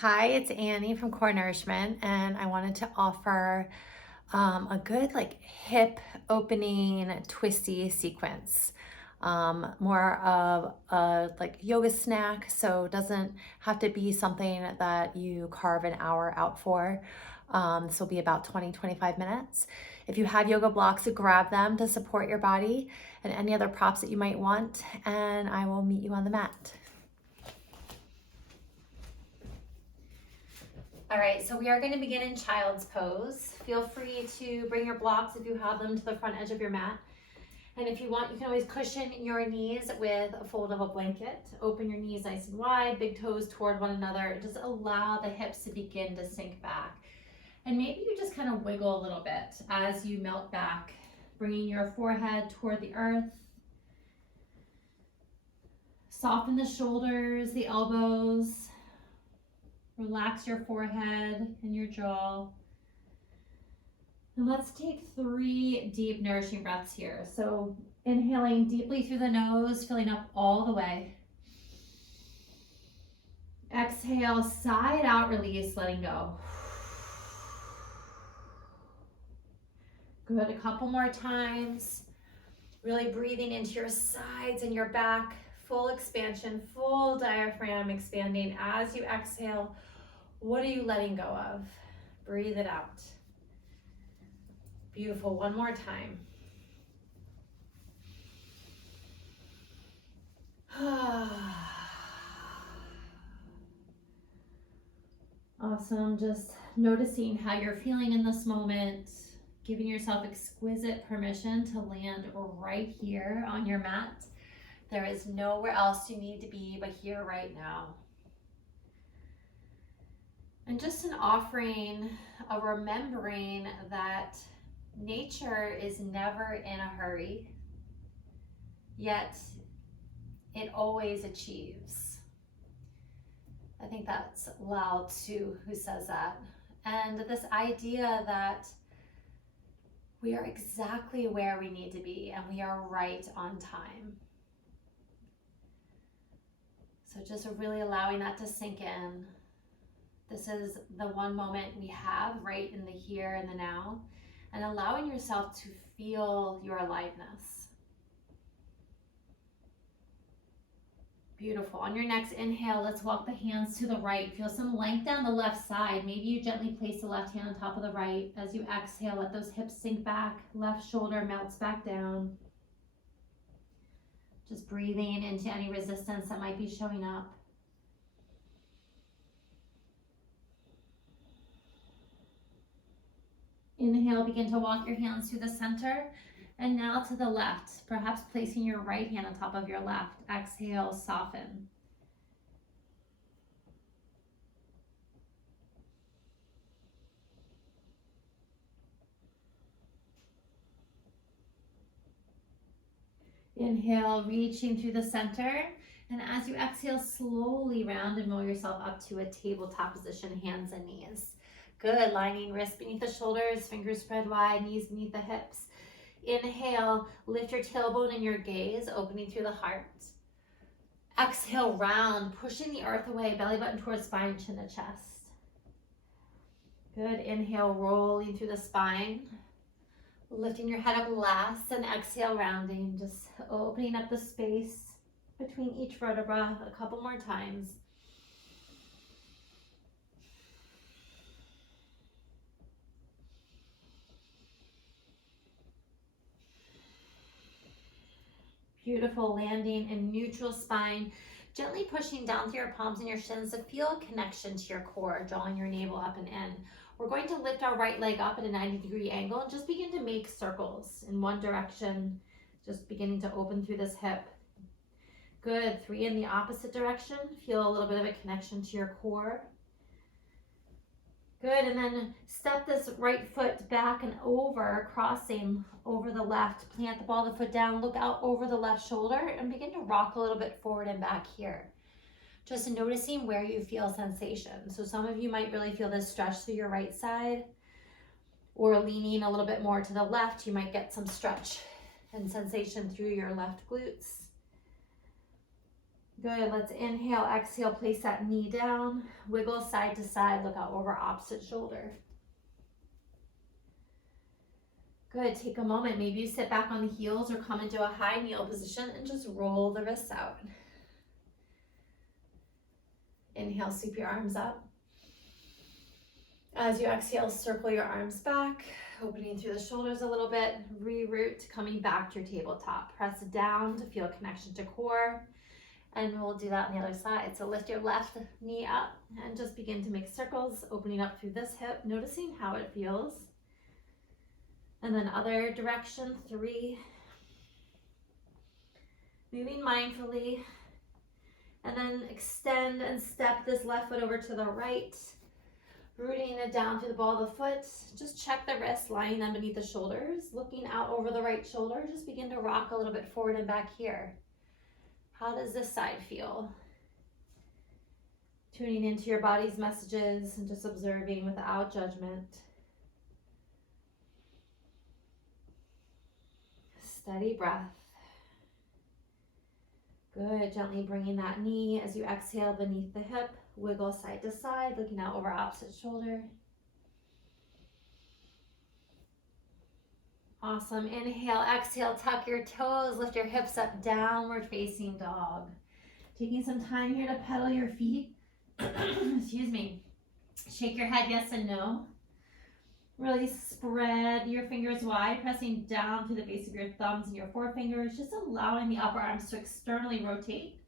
Hi, it's Annie from Core Nourishment, and I wanted to offer a good hip opening twisty sequence. More of a yoga snack, so it doesn't have to be something that you carve an hour out for. This will be about 20-25 minutes. If you have yoga blocks, grab them to support your body and any other props that you might want, and I will meet you on the mat. All right, so we are going to begin in child's pose. Feel free to bring your blocks if you have them to the front edge of your mat. And if you want, you can always cushion your knees with a fold of a blanket. Open your knees nice and wide, big toes toward one another. Just allow the hips to begin to sink back. And maybe you just kind of wiggle a little bit as you melt back, bringing your forehead toward the earth. Soften the shoulders, the elbows. Relax your forehead and your jaw. And let's take 3 deep nourishing breaths here. So inhaling deeply through the nose, filling up all the way. Exhale, side out, release, letting go. Good, a couple more times. Really breathing into your sides and your back. Full expansion, full diaphragm expanding as you exhale. What are you letting go of? Breathe it out. Beautiful, one more time. Awesome, just noticing how you're feeling in this moment, giving yourself exquisite permission to land right here on your mat. There is nowhere else you need to be but here right now. And just an offering of remembering that nature is never in a hurry, yet it always achieves. I think that's Lao Tzu who says that. And this idea that we are exactly where we need to be and we are right on time. So just really allowing that to sink in. This is the one moment we have right in the here and the now, and allowing yourself to feel your aliveness. Beautiful. On your next inhale, let's walk the hands to the right. Feel some length down the left side. Maybe you gently place the left hand on top of the right. As you exhale, let those hips sink back. Left shoulder melts back down. Just breathing into any resistance that might be showing up. Inhale, begin to walk your hands through the center. And now to the left, perhaps placing your right hand on top of your left. Exhale, soften. Inhale, reaching through the center. And as you exhale, slowly round and roll yourself up to a tabletop position, hands and knees. Good, lining wrists beneath the shoulders, fingers spread wide, knees beneath the hips. Inhale, lift your tailbone and your gaze, opening through the heart. Exhale, round, pushing the earth away, belly button towards spine, chin to chest. Good, inhale, rolling through the spine. Lifting your head up last, and exhale, rounding, just opening up the space between each vertebra a couple more times. Beautiful, landing in neutral spine, gently pushing down through your palms and your shins to feel a connection to your core, drawing your navel up and in. We're going to lift our right leg up at a 90-degree angle and just begin to make circles in one direction, just beginning to open through this hip. Good, 3 in the opposite direction. Feel a little bit of a connection to your core. Good, and then step this right foot back and over, crossing over the left. Plant the ball of the foot down, look out over the left shoulder, and begin to rock a little bit forward and back here. Just noticing where you feel sensation. So some of you might really feel this stretch through your right side, or leaning a little bit more to the left, you might get some stretch and sensation through your left glutes. Good, let's inhale, exhale, place that knee down, wiggle side to side, look out over opposite shoulder. Good, take a moment, maybe you sit back on the heels or come into a high kneel position and just roll the wrists out. Inhale, sweep your arms up. As you exhale, circle your arms back, opening through the shoulders a little bit, reroute, coming back to your tabletop. Press down to feel connection to core, and we'll do that on the other side. So lift your left knee up and just begin to make circles, opening up through this hip, noticing how it feels. And then other direction, 3. Moving mindfully, and then extend and step this left foot over to the right, rooting it down through the ball of the foot. Just check the wrists, lying them beneath the shoulders, looking out over the right shoulder. Just begin to rock a little bit forward and back here. How does this side feel? Tuning into your body's messages and just observing without judgment. Steady breath. Good, gently bringing that knee as you exhale beneath the hip, wiggle side to side, looking out over opposite shoulder. Awesome, inhale, exhale, tuck your toes, lift your hips up, downward facing dog. Taking some time here to pedal your feet, excuse me. Shake your head yes and no. Really spread your fingers wide, pressing down through the base of your thumbs and your forefingers, just allowing the upper arms to externally rotate,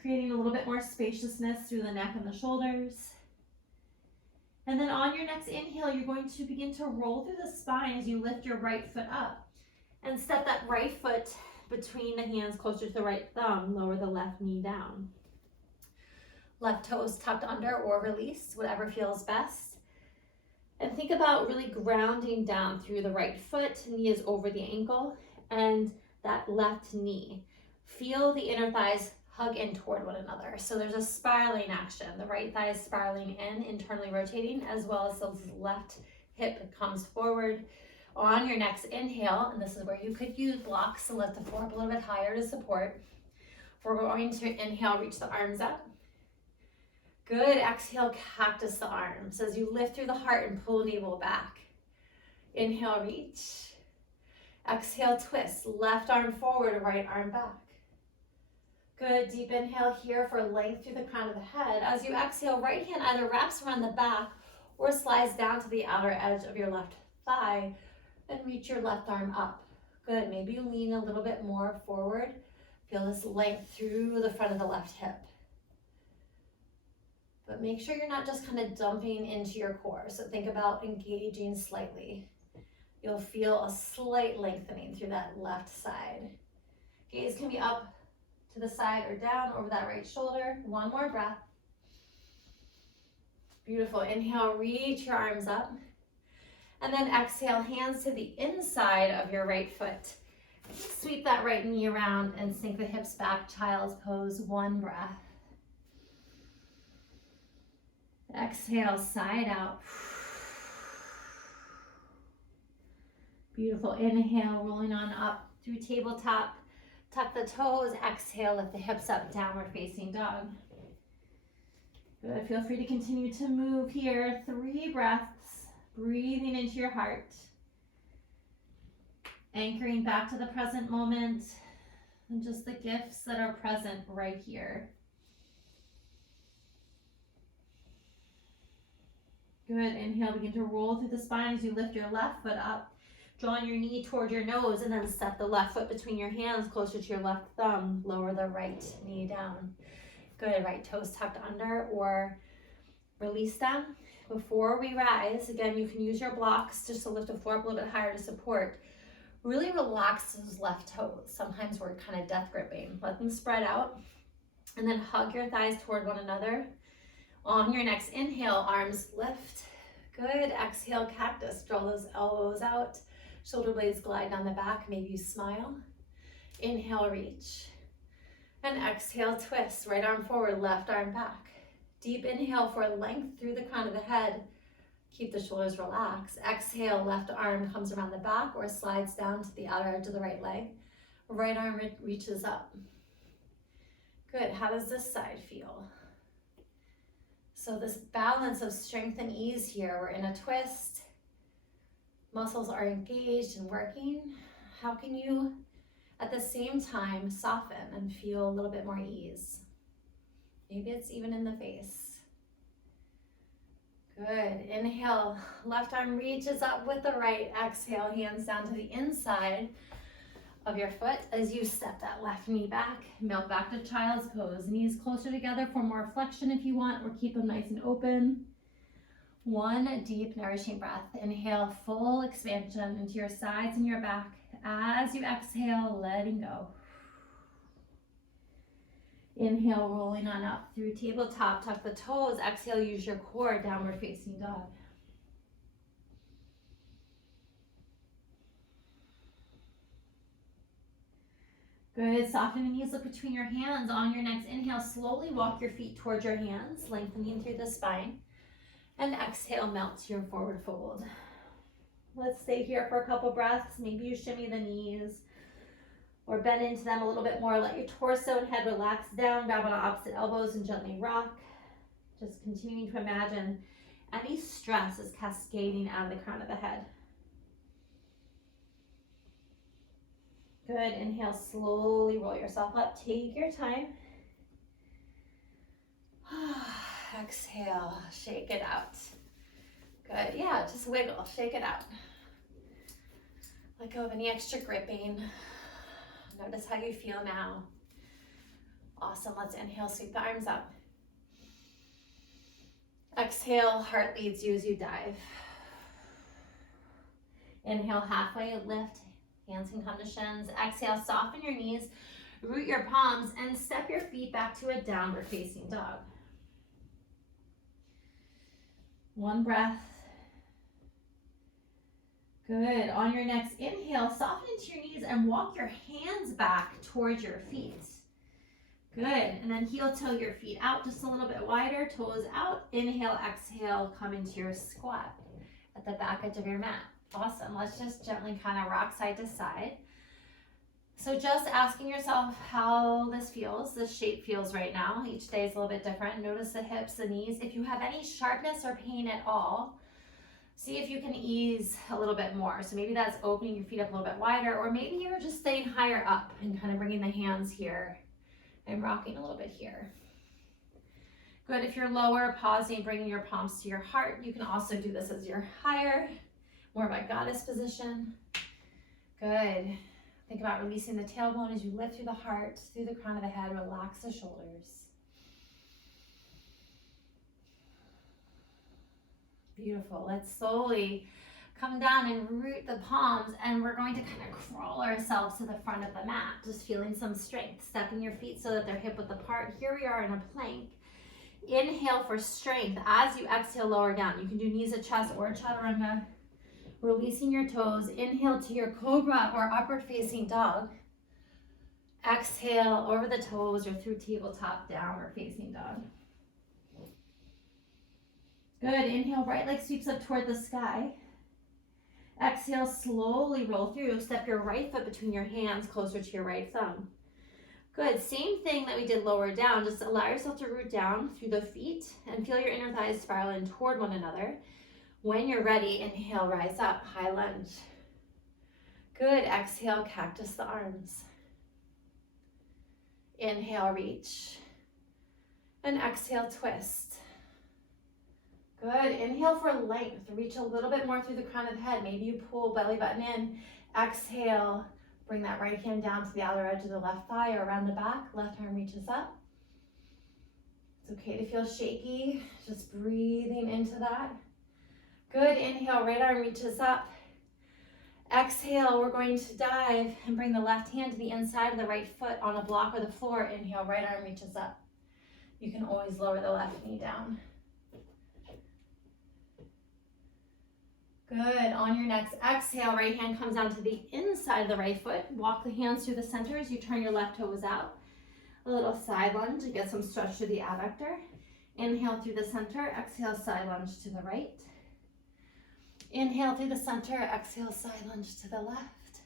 creating a little bit more spaciousness through the neck and the shoulders. And then on your next inhale, you're going to begin to roll through the spine as you lift your right foot up and step that right foot between the hands closer to the right thumb, lower the left knee down. Left toes tucked under or released, whatever feels best. And think about really grounding down through the right foot, knee is over the ankle, and that left knee. Feel the inner thighs hug in toward one another. So there's a spiraling action. The right thigh is spiraling in, internally rotating, as well as the left hip comes forward. On your next inhale, and this is where you could use blocks to lift the floor up a little bit higher to support. We're going to inhale, reach the arms up. Good, exhale, cactus the arms as you lift through the heart and pull navel back. Inhale, reach. Exhale, twist, left arm forward, right arm back. Good, deep inhale here for length through the crown of the head. As you exhale, right hand either wraps around the back or slides down to the outer edge of your left thigh and reach your left arm up. Good, maybe you lean a little bit more forward. Feel this length through the front of the left hip. But make sure you're not just kind of dumping into your core. So think about engaging slightly. You'll feel a slight lengthening through that left side. Gaze can be up to the side or down over that right shoulder. One more breath. Beautiful. Inhale, reach your arms up. And then exhale, hands to the inside of your right foot. Sweep that right knee around and sink the hips back, child's pose. One breath. Exhale, side out. Beautiful. Inhale, rolling on up through tabletop. Tuck the toes. Exhale, lift the hips up, downward facing dog. Good. Feel free to continue to move here. 3 breaths. Breathing into your heart. Anchoring back to the present moment and just the gifts that are present right here. Good, inhale, begin to roll through the spine as you lift your left foot up, drawing your knee toward your nose, and then step the left foot between your hands closer to your left thumb, lower the right knee down. Good, right toes tucked under or release them. Before we rise, again, you can use your blocks just to lift the floor up a little bit higher to support. Really relax those left toes. Sometimes we're kind of death gripping. Let them spread out, and then hug your thighs toward one another. On your next inhale, arms lift. Good, exhale, cactus. Draw those elbows out. Shoulder blades glide down the back. Maybe you smile. Inhale, reach. And exhale, twist. Right arm forward, left arm back. Deep inhale for length through the crown of the head. Keep the shoulders relaxed. Exhale, left arm comes around the back or slides down to the outer edge of the right leg. Right arm reaches up. Good, how does this side feel? So this balance of strength and ease here, we're in a twist, muscles are engaged and working. How can you, at the same time, soften and feel a little bit more ease? Maybe it's even in the face. Good, inhale, left arm reaches up with the right, exhale, hands down to the inside of your foot as you step that left knee back, melt back to child's pose. Knees closer together for more flexion if you want, or keep them nice and open. One deep nourishing breath. Inhale, full expansion into your sides and your back. As you exhale, letting go. Inhale, rolling on up through tabletop, tuck the toes. Exhale, use your core, downward facing dog. Good, soften the knees, look between your hands. On your next inhale, slowly walk your feet towards your hands, lengthening through the spine. And exhale, melt to your forward fold. Let's stay here for a couple breaths. Maybe you shimmy the knees or bend into them a little bit more. Let your torso and head relax down. Grab on opposite elbows and gently rock. Just continuing to imagine any stress is cascading out of the crown of the head. Good, inhale, slowly roll yourself up. Take your time. Exhale, shake it out. Good, yeah, just wiggle, shake it out. Let go of any extra gripping. Notice how you feel now. Awesome, let's inhale, sweep the arms up. Exhale, heart leads you as you dive. Inhale, halfway lift, hands can come to shins. Exhale, soften your knees, root your palms, and step your feet back to a downward facing dog. One breath. Good. On your next inhale, soften into your knees and walk your hands back towards your feet. Good. And then heel toe your feet out just a little bit wider, toes out. Inhale, exhale, come into your squat at the back edge of your mat. Awesome. Let's just gently kind of rock side to side. So just asking yourself how this feels, this shape feels right now. Each day is a little bit different. Notice the hips, the knees. If you have any sharpness or pain at all, see if you can ease a little bit more. So maybe that's opening your feet up a little bit wider, or maybe you're just staying higher up and kind of bringing the hands here and rocking a little bit here. Good. If you're lower, pausing, bringing your palms to your heart. You can also do this as you're higher, more of a goddess position. Good. Think about releasing the tailbone as you lift through the heart, through the crown of the head. Relax the shoulders. Beautiful. Let's slowly come down and root the palms, and we're going to kind of crawl ourselves to the front of the mat, just feeling some strength. Stepping your feet so that they're hip width apart. Here we are in a plank. Inhale for strength. As you exhale, lower down. You can do knees at chest or chaturanga. Releasing your toes. Inhale to your cobra or upward facing dog. Exhale over the toes or through tabletop, downward facing dog. Good. Inhale, right leg sweeps up toward the sky. Exhale, slowly roll through. Step your right foot between your hands closer to your right thumb. Good. Same thing that we did lower down. Just allow yourself to root down through the feet and feel your inner thighs spiral in toward one another. When you're ready, inhale, rise up, high lunge. Good. Exhale, cactus the arms. Inhale, reach. And exhale, twist. Good. Inhale for length. Reach a little bit more through the crown of the head. Maybe you pull belly button in. Exhale. Bring that right hand down to the outer edge of the left thigh or around the back. Left arm reaches up. It's okay to feel shaky. Just breathing into that. Good. Inhale, right arm reaches up. Exhale, we're going to dive and bring the left hand to the inside of the right foot on a block or the floor. Inhale, right arm reaches up. You can always lower the left knee down. Good. On your next exhale, right hand comes down to the inside of the right foot. Walk the hands through the center as you turn your left toes out. A little side lunge to get some stretch to the adductor. Inhale through the center. Exhale, side lunge to the right. Inhale through the center. Exhale, side lunge to the left.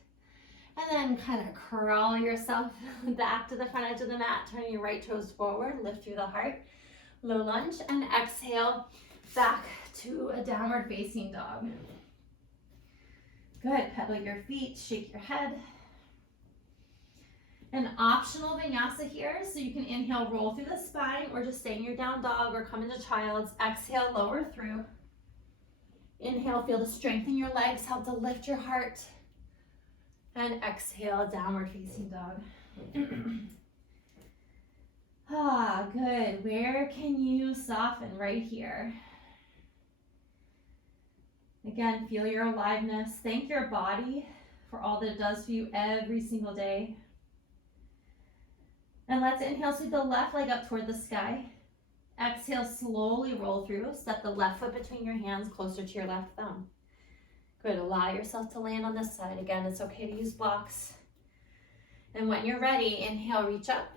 And then kind of crawl yourself back to the front edge of the mat, turning your right toes forward, lift through the heart, low lunge, and exhale back to a downward facing dog. Good, pedal your feet, shake your head. An optional vinyasa here, so you can inhale, roll through the spine, or just stay in your down dog or come into child's. Exhale, lower through. Inhale, feel the strength in your legs, help to lift your heart. And exhale, downward facing dog. Good. Where can you soften? Right here. Again, feel your aliveness. Thank your body for all that it does for you every single day. And let's inhale, sweep the left leg up toward the sky. Exhale, slowly roll through. Step the left foot between your hands closer to your left thumb. Good, allow yourself to land on this side. Again, it's okay to use blocks. And when you're ready, inhale, reach up.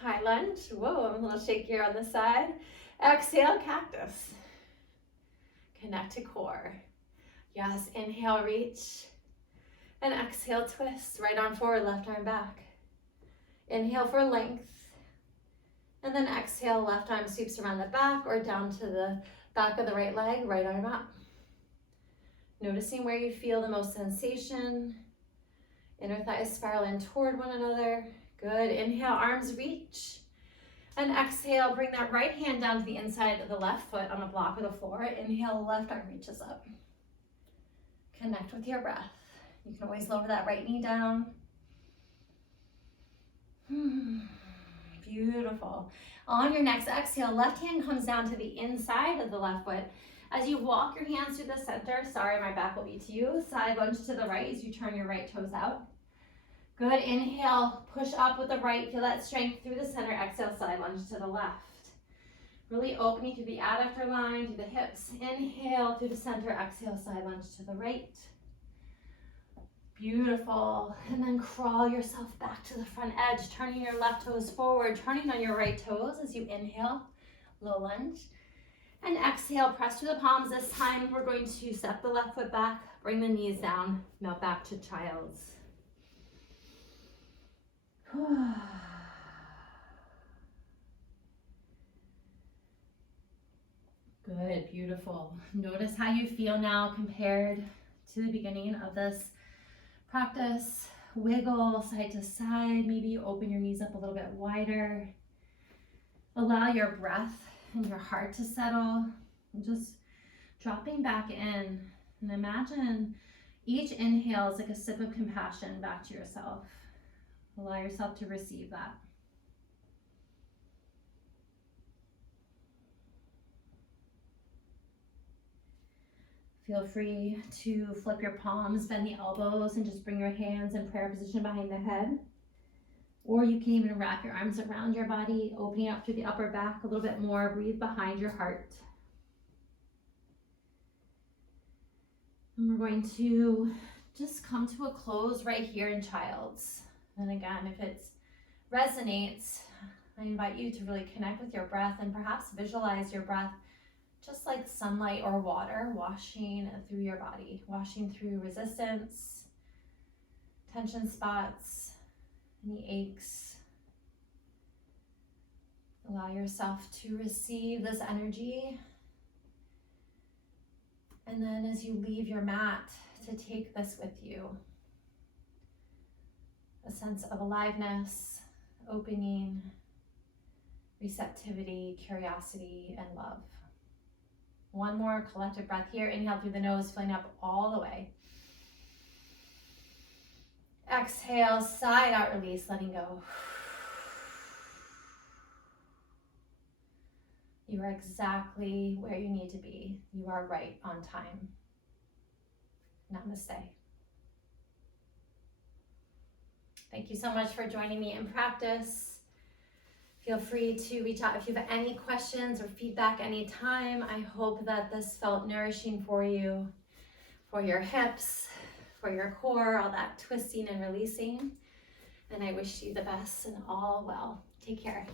High lunge. Whoa, I'm a little shakier on this side. Exhale, cactus. Connect to core. Yes, inhale, reach. And exhale, twist. Right arm forward, left arm back. Inhale for length. And then exhale, left arm sweeps around the back or down to the back of the right leg, right arm up. Noticing where you feel the most sensation. Inner thighs spiral in toward one another. Good. Inhale, arms reach. And exhale, bring that right hand down to the inside of the left foot on the block of the floor. Inhale, left arm reaches up. Connect with your breath. You can always lower that right knee down. Beautiful. On your next exhale, left hand comes down to the inside of the left foot. As you walk your hands through the center, sorry, my back will be to you. Side lunge to the right as you turn your right toes out. Good, inhale, push up with the right, feel that strength through the center. Exhale, side lunge to the left. Really opening through the adductor line, through the hips. Inhale through the center, exhale, side lunge to the right. Beautiful. And then crawl yourself back to the front edge, turning your left toes forward, turning on your right toes as you inhale, low lunge. And exhale, press through the palms. This time we're going to step the left foot back, bring the knees down, melt back to child's. Good, beautiful. Notice how you feel now compared to the beginning of this practice. Wiggle side to side. Maybe you open your knees up a little bit wider. Allow your breath and your heart to settle. And just dropping back in. And imagine each inhale is like a sip of compassion back to yourself. Allow yourself to receive that. Feel free to flip your palms, bend the elbows, and just bring your hands in prayer position behind the head. Or you can even wrap your arms around your body, opening up through the upper back a little bit more. Breathe behind your heart. And we're going to just come to a close right here in child's. And again, if it resonates, I invite you to really connect with your breath and perhaps visualize your breath just like sunlight or water washing through your body, washing through resistance, tension spots, any aches. Allow yourself to receive this energy. And then as you leave your mat, to take this with you. A sense of aliveness, opening, receptivity, curiosity, and love. One more collective breath here. Inhale through the nose, filling up all the way. Exhale, side out release, letting go. You are exactly where you need to be. You are right on time. Namaste. Thank you so much for joining me in practice. Feel free to reach out if you have any questions or feedback anytime. I hope that this felt nourishing for you, for your hips, for your core, all that twisting and releasing. And I wish you the best and all well. Take care.